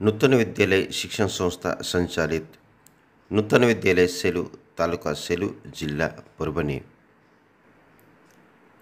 नूतन विद्यालय शिक्षण संस्था संचालित नूतन विद्यालय सेलू तालुका सेलू जिल्हा परभणी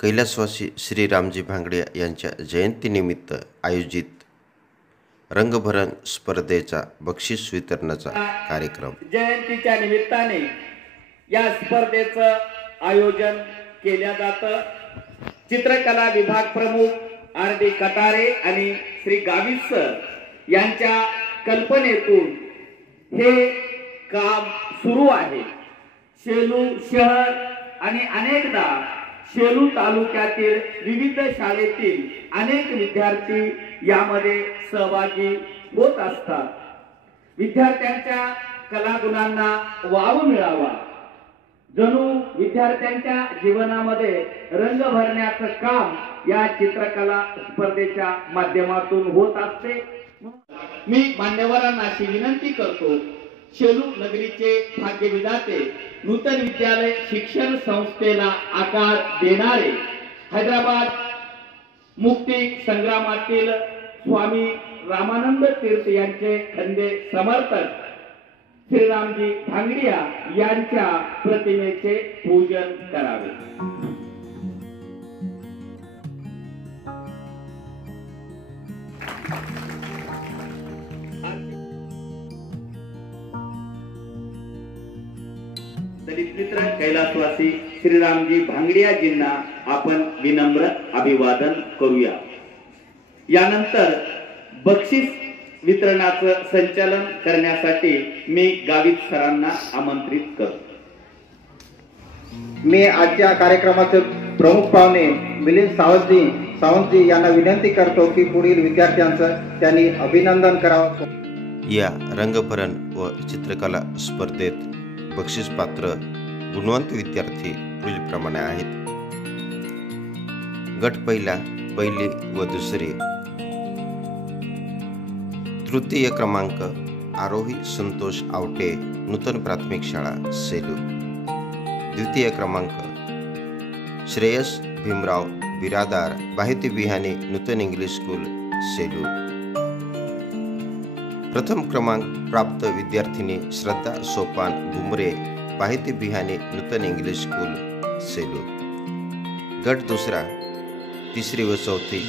कैलासवासी श्री रामजी भांगडिया यांच्या जयंतीनिमित्त आयोजित रंगभरण स्पर्धेचा बक्षीस वितरणाचा कार्यक्रम। जयंतीच्या निमित्ताने या स्पर्धेचं आयोजन केल्या जातं। चित्रकला विभाग प्रमुख आर.डी. कटारे आणि श्री गावित सर यांच्या कल्पनेतून हे काम सुरू आहे। सेलू शहर आणि अनेकदा सेलू तालुक्यातील विविध शाळेतील अनेक विद्यार्थी यामध्ये सहभागी होत असतात। विद्यार्थ्यांच्या कलागुणांना वाव मिळावा, जणू विद्यार्थ्यांच्या जीवनामध्ये रंग भरण्याचं काम या चित्रकला स्पर्धेच्या माध्यमातून होत असते। मी मान्यवरांना अशी विनंती करतो, सेलू नगरीचे भाग्यविधाते नूतन विद्यालय शिक्षण संस्थेला आकार देणारे हैदराबाद मुक्ती संग्रामातील स्वामी रामानंद तीर्थ यांचे खंदे समर्थक श्रीरामजी भांगडिया यांच्या प्रतिमेचे पूजन करावे। दलित मित्र कैलासवासी श्रीरामजी भांगडियाजींना आपण विनम्र अभिवादन करूया। यानंतर बक्षीस वितरणाचं संचालन करण्यासाठी मी गावित सरांना आमंत्रित करतो। मी आजच्या कार्यक्रमाचे प्रमुख पाहुणे मिलिंद सावंतजी यांना विनंती करतो की पुढील विद्यार्थ्यांचं त्यांनी अभिनंदन करावं। या रंगभरण व चित्रकला स्पर्धेत बक्षीस पात्र गुणवंत विद्यार्थी पुढीलप्रमाणे आहेत। गट पहिला, पहिली व दुसरी। तृतीय क्रमांक आरोही संतोष आवटे, नूतन प्राथमिक शाळा सेलू। द्वितीय क्रमांक श्रेयस भीमराव बिरादार, बाहेती बिहानी, नूतन इंग्लिश स्कूल सेलू। प्रथम क्रमांक प्राप्त विद्यार्थिनी श्रद्धा सोपान भुमरे, बाहेती बिहानी, नूतन इंग्लिश स्कूल सेलू। गट दुसरा, तिसरी व चौथी।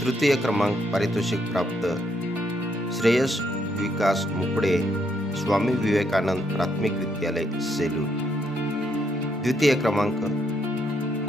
तृतीय क्रमांक पारितोषिक प्राप्त श्रेयस विकास मुपडे, स्वामी विवेकानंद प्राथमिक विद्यालय सेलू। द्वितीय क्रमांक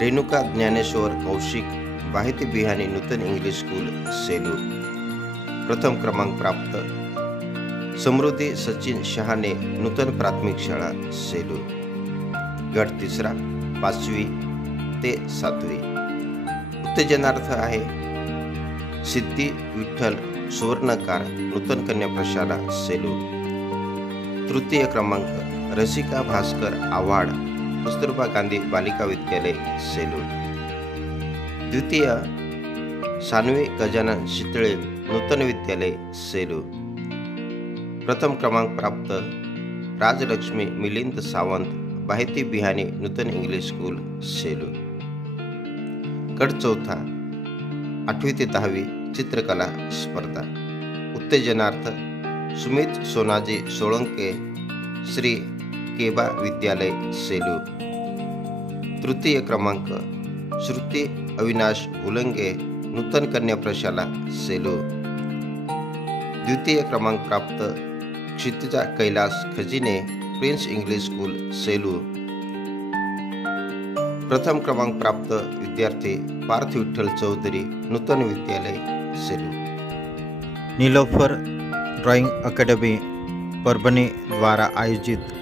रेणुका ज्ञानेश्वर कौशिक, बाहेती बिहानी, नूतन इंग्लिश स्कूल सेलू। प्रथम क्रमांक प्राप्त समृद्धी सचिन शहाणे, नूतन प्राथमिक शाळा सेलू। गट तिसरा, 5वी ते 7वी। उत्तेजनार्थ आहे सिद्धी विठ्ठल सुवर्णकार, नूतन कन्या प्रशाला सेलू। तृतीय क्रमांक रसिका भास्कर आव्हाड, कस्तुरबा गांधी बालिका विद्यालय सेलू। द्वितीय सानवी गजानन शितळे, नूतन विद्यालय सेलू। प्रथम क्रमांक प्राप्त राजलक्ष्मी मिलिंद सावंत, बाहेती बिहानी, नूतन इंग्लिश स्कूल सेलू। गट चौथा, 8वी ते 10वी चित्रकला स्पर्धा। उत्तेजनार्थ सुमित सोनाजी सोळंके, श्री केबा विद्यालय सेलू। तृतीय क्रमांक श्रुती अविनाश भुलंगे, नूतन कन्या प्रशाला सेलू। द्वितीय क्रमांक प्राप्त Kshitija Kailas Khajine, prince English school Selu. प्रथम क्रमांक प्राप्त विद्यार्थी पार्थ विठ्ठल चौधरी, नूतन विद्यालय सेलू। नीलोफर ड्रॉइंग अकॅडमी परभणी द्वारा आयोजित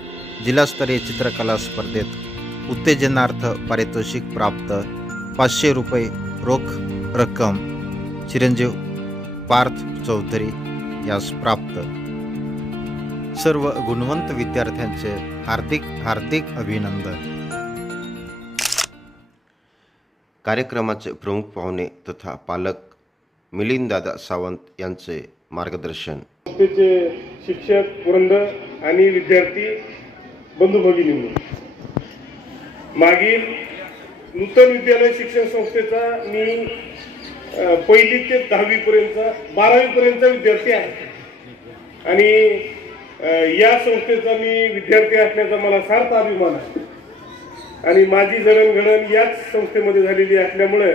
जिल्हास्तरीय चित्रकला स्पर्धेत उत्तेजनार्थ पारितोषिक प्राप्त 500 रुपये रोख रक्कम चिरंजीव पार्थ चौधरी यास प्राप्त। सर्व गुणवंत विद्यार्थ्यांचे हार्दिक अभिनंदन। कार्यक्रमाचे प्रमुख पाहुणे तथा पालक मिलिंददादा सावंत यांचे मार्गदर्शन। संस्थेचे शिक्षक वृंद आणि विद्यार्थी बंधू भगिनींनो, मागील नूतन विद्यालय शिक्षण संस्थेचा मी 1ली ते 10वी पर्यंत 12वी पर्यंतचा विद्यार्थी आहे। आणि या संस्थेचा मी विद्यार्थी असण्याचा मला सार्थ अभिमान आहे आणि माझी जडणघडण याच संस्थेमध्ये झालेली असल्यामुळे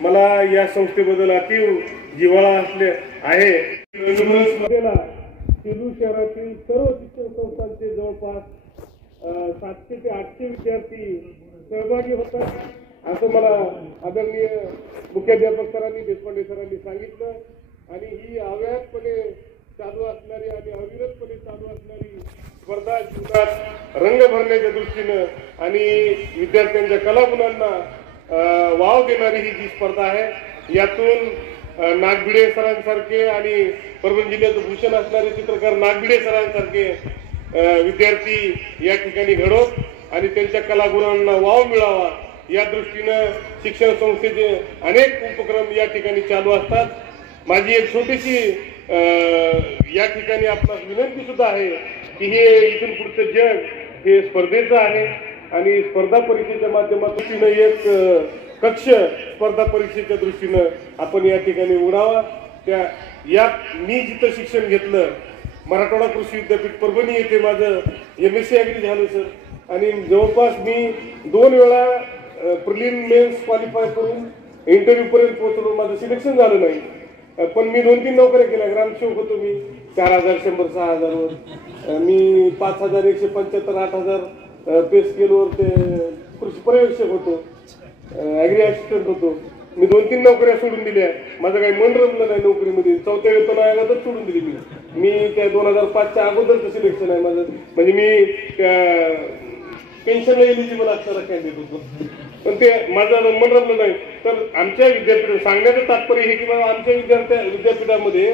मला या संस्थेबद्दल अतीव जिव्हाळा असले आहे. सेलू शहरातील सर्व शिक्षण संस्थांचे जवळपास 700 ते 800 विद्यार्थी सहभागी होतात असं मला आदरणीय मुख्याध्यापक सरांनी, देशपांडे सरांनी सांगितलं. आणि ही अव्याहतपणे चालू असणारी आणि अविरतपणे चालू असणारी स्पर्धा जीवनात रंग भरण्याच्या दृष्टीनं आणि विद्यार्थ्यांच्या कलागुणांना वाव देणारी ही जी स्पर्धा आहे, यातून नागभिडे सरांसारखे आणि परभणी जिल्ह्याचं भूषण असणारे चित्रकार नागभिडे सरांसारखे विद्यार्थी या ठिकाणी घडवत आणि त्यांच्या कलागुणांना वाव मिळावा या दृष्टीनं शिक्षण संस्थेचे अनेक उपक्रम या ठिकाणी चालू असतात. माझी एक छोटीशी या ठिकाणी आपणास विनंती सुद्धा आहे की हे इथून पुढचं जग हे स्पर्धेचं आहे आणि स्पर्धा परीक्षेच्या माध्यमातून एक कक्ष स्पर्धा परीक्षेच्या दृष्टीनं आपण या ठिकाणी उघडावा. त्या यात मी जिथं शिक्षण घेतलं मराठवाडा कृषी विद्यापीठ परभणी येथे माझं MSc ॲग्री झालं सर आणि जवळपास मी 2 वेळा प्रिलिम मेन्स क्वालिफाय करून इंटरव्ह्यूपर्यंत पोहोचलो. माझं सिलेक्शन झालं नाही पण मी 2-3 नोकऱ्या केल्या. ग्रामसेवक होतो मी 4,000, 100, 6,000 वर. मी 5,175, 8,000 पे स्केलवर ते कृषी पर्यवेक्षक होतो, ॲग्री असिस्टंट होतो. मी 2-3 नोकऱ्या सोडून दिल्या. माझं काही मन रमलं नाही नोकरीमध्ये. 4थ्या वेतन आयोगातच सोडून दिली मी त्या 2005च्या अगोदरचं सिलेक्शन आहे माझं. म्हणजे मी पेन्शनला एलिजिबल असणारा कॅन्डिडेट होतो पण ते माझं मन रमलं नाही. तर आमच्या विद्यापीठ सांगण्याचं तात्पर्य हे की बाबा आमच्या विद्यापीठामध्ये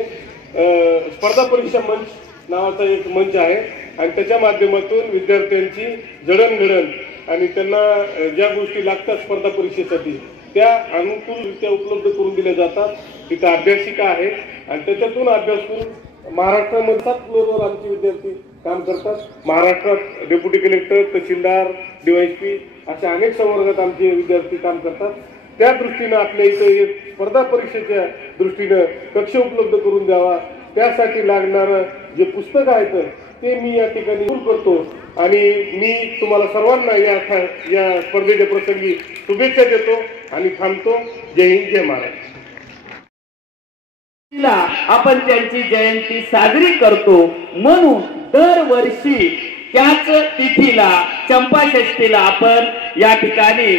स्पर्धा परीक्षा मंच नावाचा एक मंच आहे आणि त्याच्या माध्यमातून विद्यार्थ्यांची जडणघडण आणि त्यांना ज्या गोष्टी लागतात स्पर्धा परीक्षेसाठी त्या अनुकूलरित्या उपलब्ध करून दिल्या जातात. तिथं अभ्यासिका आहे आणि त्याच्यातून अभ्यास करून महाराष्ट्रामध्ये 7 फ्लोअरवर आमचे विद्यार्थी काम करतात. महाराष्ट्रात डेप्युटी कलेक्टर, तहसीलदार, DYSP अशा अनेक संवर्गात आमचे विद्यार्थी काम करतात. त्या दृष्टीनं आपल्या इथं एक स्पर्धा परीक्षेच्या दृष्टीनं कक्ष उपलब्ध करून द्यावा. त्यासाठी लागणारं जे पुस्तक आहे तर ते मी या ठिकाणी करतो आणि मी तुम्हाला सर्वांना या स्पर्धेच्या प्रसंगी शुभेच्छा देतो आणि थांबतो. जय हिंद, जय महाराष्ट्र. आपण त्यांची जयंती साजरी करतो म्हणून दरवर्षी त्याच तिथीला चंपाषष्ठीला आपण या ठिकाणी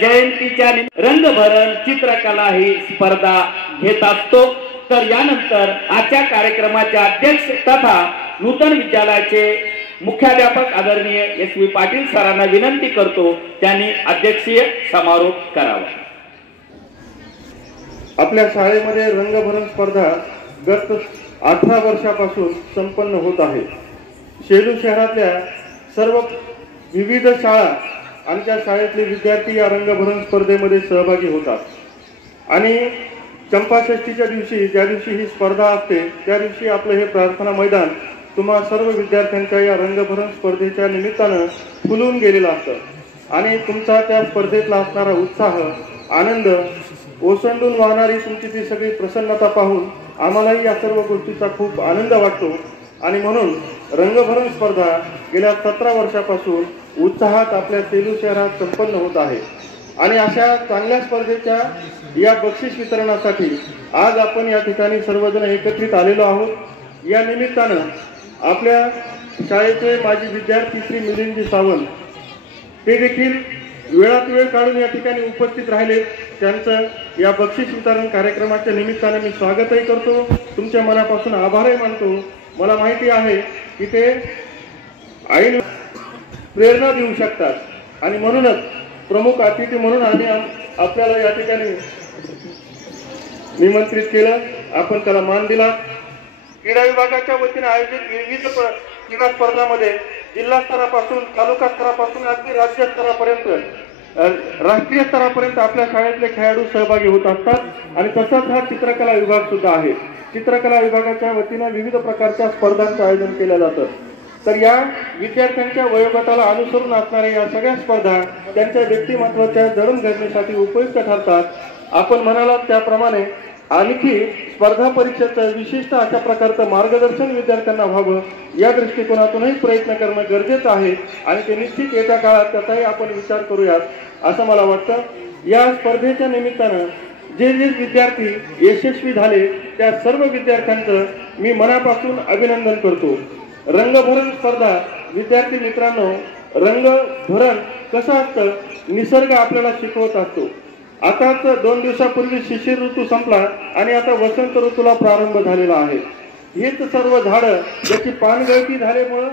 जयंतीच्या रंगभरण चित्रकला ही स्पर्धा घेत असतो. तर यानंतर आजच्या कार्यक्रमाचे अध्यक्ष तथा नूतन विद्यालयाचे मुख्याध्यापक आदरणीय SV पाटील सरांना विनंती करतो त्यांनी अध्यक्षीय समारोप करावा. आपल्या शाळेमध्ये रंगभरण स्पर्धा गत 18 वर्षापासून संपन्न होत आहे. सेलू शहरातल्या सर्व विविध शाळा आणि त्या शाळेतले विद्यार्थी या रंगभरण स्पर्धेमध्ये सहभागी होतात आणि चंपाषष्ठीच्या दिवशी ज्या दिवशी ही स्पर्धा असते त्या दिवशी आपलं हे प्रार्थना मैदान तुम्हा सर्व विद्यार्थ्यांच्या या रंगभरण स्पर्धेच्या निमित्तानं फुलून गेलेलं असतं आणि तुमचा त्या स्पर्धेतला असणारा उत्साह, आनंद, ओसंडून वाहणारी तुमची ती सगळी प्रसन्नता पाहून आम्हालाही या सर्व गोष्टीचा खूप आनंद वाटतो आणि म्हणून रंगभरण स्पर्धा गेल्या 17 वर्षापासून उत्साहात आपल्या सेलू शहरात संपन्न होत आहे. आणि अशा चांगल्या स्पर्धेच्या या बक्षीस वितरणासाठी आज आपण या ठिकाणी सर्वजण एकत्रित आलेलो आहोत. या निमित्तानं आपल्या शाळेचे माजी विद्यार्थी श्री मिलिंदजी सावंत ते देखील वेळात वेळ काढून या ठिकाणी उपस्थित राहिले. त्यांचं या बक्षीस वितरण कार्यक्रमाच्या निमित्तानं मी स्वागतही करतो, तुमच्या मनापासून आभारही मानतो. मला माहिती आहे की ते ऐन प्रेरणा देऊ शकतात आणि म्हणूनच प्रमुख अतिथी म्हणून आम्ही आपल्याला या ठिकाणी निमंत्रित केलं, आपण त्याला मान दिला. क्रीडा विभागाच्या वतीने आयोजित विविध क्रीडा स्पर्धांमध्ये जिल्हा स्तरापासून तालुका स्तरापासून अगदी राज्य स्तरापर्यंत राष्ट्रीय स्तरापर्यंत आपल्या शाळेतले खेळाडू सहभागी होत असतात आणि तसाच हा चित्रकला विभाग सुद्धा आहे. चित्रकला विभागाच्या वतीने विविध प्रकारच्या स्पर्धांचं आयोजन केलं जातं. तर या विद्यार्थ्यांच्या वयोगटाला अनुसरून असणाऱ्या या सगळ्या स्पर्धा त्यांच्या व्यक्तिमत्वाच्या जडणघडणीसाठी उपयुक्त ठरतात. आपण म्हणालात त्याप्रमाणे आणखी स्पर्धा परीक्षेचं विशिष्ट अशा प्रकारचं मार्गदर्शन विद्यार्थ्यांना व्हावं या दृष्टिकोनातूनही प्रयत्न करणं गरजेचं आहे आणि ते निश्चित येत्या काळात त्याचाही आपण विचार करूयात असं मला वाटतं. या स्पर्धेच्या निमित्तानं जे विद्यार्थी यशस्वी झाले त्या सर्व विद्यार्थ्यांचं मी मनापासून अभिनंदन करतो. रंगभरण स्पर्धा विद्यार्थी मित्रांनो, रंगभरण कसं असतं निसर्ग आपल्याला शिकवत असतो. आताच 2 दिवसापूर्वी शिशिर ऋतू संपला आणि आता वसंत ऋतूला प्रारंभ झालेला आहे. हेच सर्व झाडं ज्याची पानगळती झाल्यामुळं